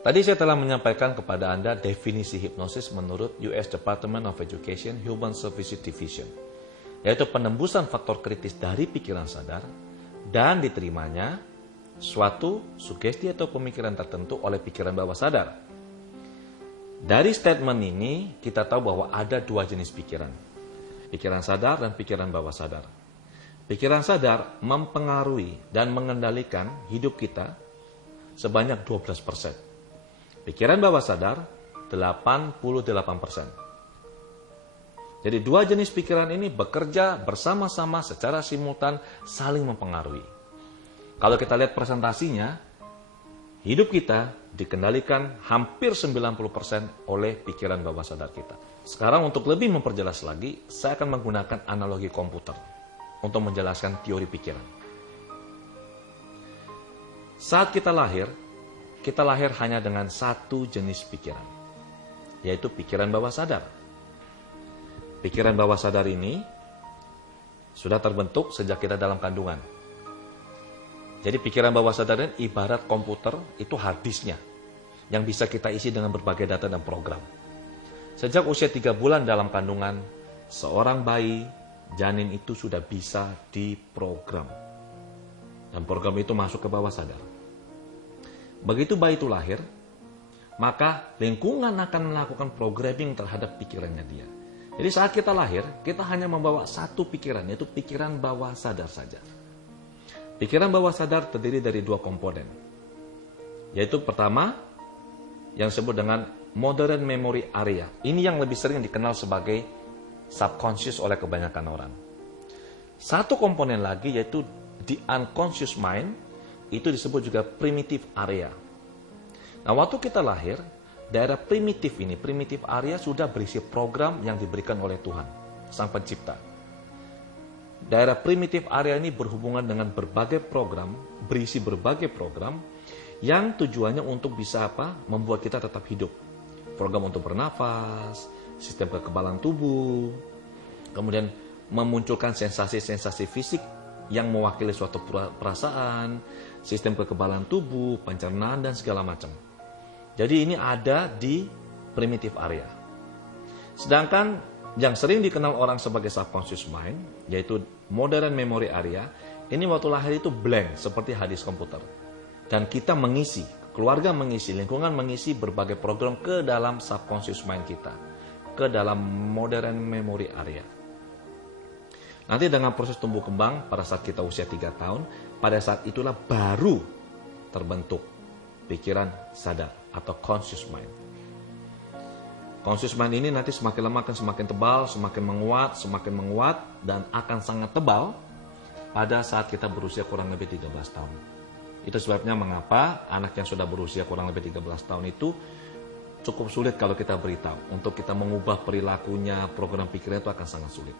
Tadi saya telah menyampaikan kepada Anda definisi hipnosis menurut US Department of Education Human Services Division, yaitu penembusan faktor kritis dari pikiran sadar dan diterimanya suatu sugesti atau pemikiran tertentu oleh pikiran bawah sadar. Dari statement ini kita tahu bahwa ada dua jenis pikiran, pikiran sadar dan pikiran bawah sadar. Pikiran sadar mempengaruhi dan mengendalikan hidup kita sebanyak 12%. Pikiran bawah sadar 88%. Jadi dua jenis pikiran ini bekerja bersama-sama secara simultan saling mempengaruhi. Kalau kita lihat presentasinya, hidup kita dikendalikan hampir 90% oleh pikiran bawah sadar kita. Sekarang untuk lebih memperjelas lagi, saya akan menggunakan analogi komputer untuk menjelaskan teori pikiran. Saat kita lahir hanya dengan satu jenis pikiran, yaitu pikiran bawah sadar. Pikiran bawah sadar ini sudah terbentuk sejak kita dalam kandungan. Jadi pikiran bawah sadar ini ibarat komputer, itu hard disknya, yang bisa kita isi dengan berbagai data dan program. Sejak usia 3 bulan dalam kandungan, seorang bayi, janin itu sudah bisa diprogram. Dan program itu masuk ke bawah sadar. Begitu bayi itu lahir, maka lingkungan akan melakukan programming terhadap pikirannya dia. Jadi saat kita lahir, kita hanya membawa satu pikiran, yaitu pikiran bawah sadar saja. Pikiran bawah sadar terdiri dari dua komponen, yaitu pertama, yang disebut dengan modern memory area. Ini yang lebih sering dikenal sebagai subconscious oleh kebanyakan orang. Satu komponen lagi yaitu the unconscious mind, itu disebut juga primitive area. Nah, waktu kita lahir, daerah primitif ini, primitive area sudah berisi program yang diberikan oleh Tuhan, Sang Pencipta. Daerah primitive area ini berhubungan dengan berbagai program, berisi berbagai program yang tujuannya untuk bisa membuat kita tetap hidup. Program untuk bernafas, sistem kekebalan tubuh, kemudian memunculkan sensasi-sensasi fisik yang mewakili suatu perasaan, sistem kekebalan tubuh, pencernaan, dan segala macam. Jadi ini ada di primitive area. Sedangkan yang sering dikenal orang sebagai subconscious mind, yaitu modern memory area, ini waktu lahir itu blank, seperti hard disk komputer. Dan kita mengisi, keluarga mengisi, lingkungan mengisi berbagai program ke dalam subconscious mind kita, ke dalam modern memory area. Nanti dengan proses tumbuh kembang pada saat kita usia 3 tahun, pada saat itulah baru terbentuk pikiran sadar atau conscious mind. Conscious mind ini nanti semakin lama akan semakin tebal, semakin menguat, dan akan sangat tebal pada saat kita berusia kurang lebih 13 tahun. Itu sebabnya mengapa anak yang sudah berusia kurang lebih 13 tahun itu cukup sulit kalau kita beritahu. Untuk kita mengubah perilakunya, program pikirnya itu akan sangat sulit.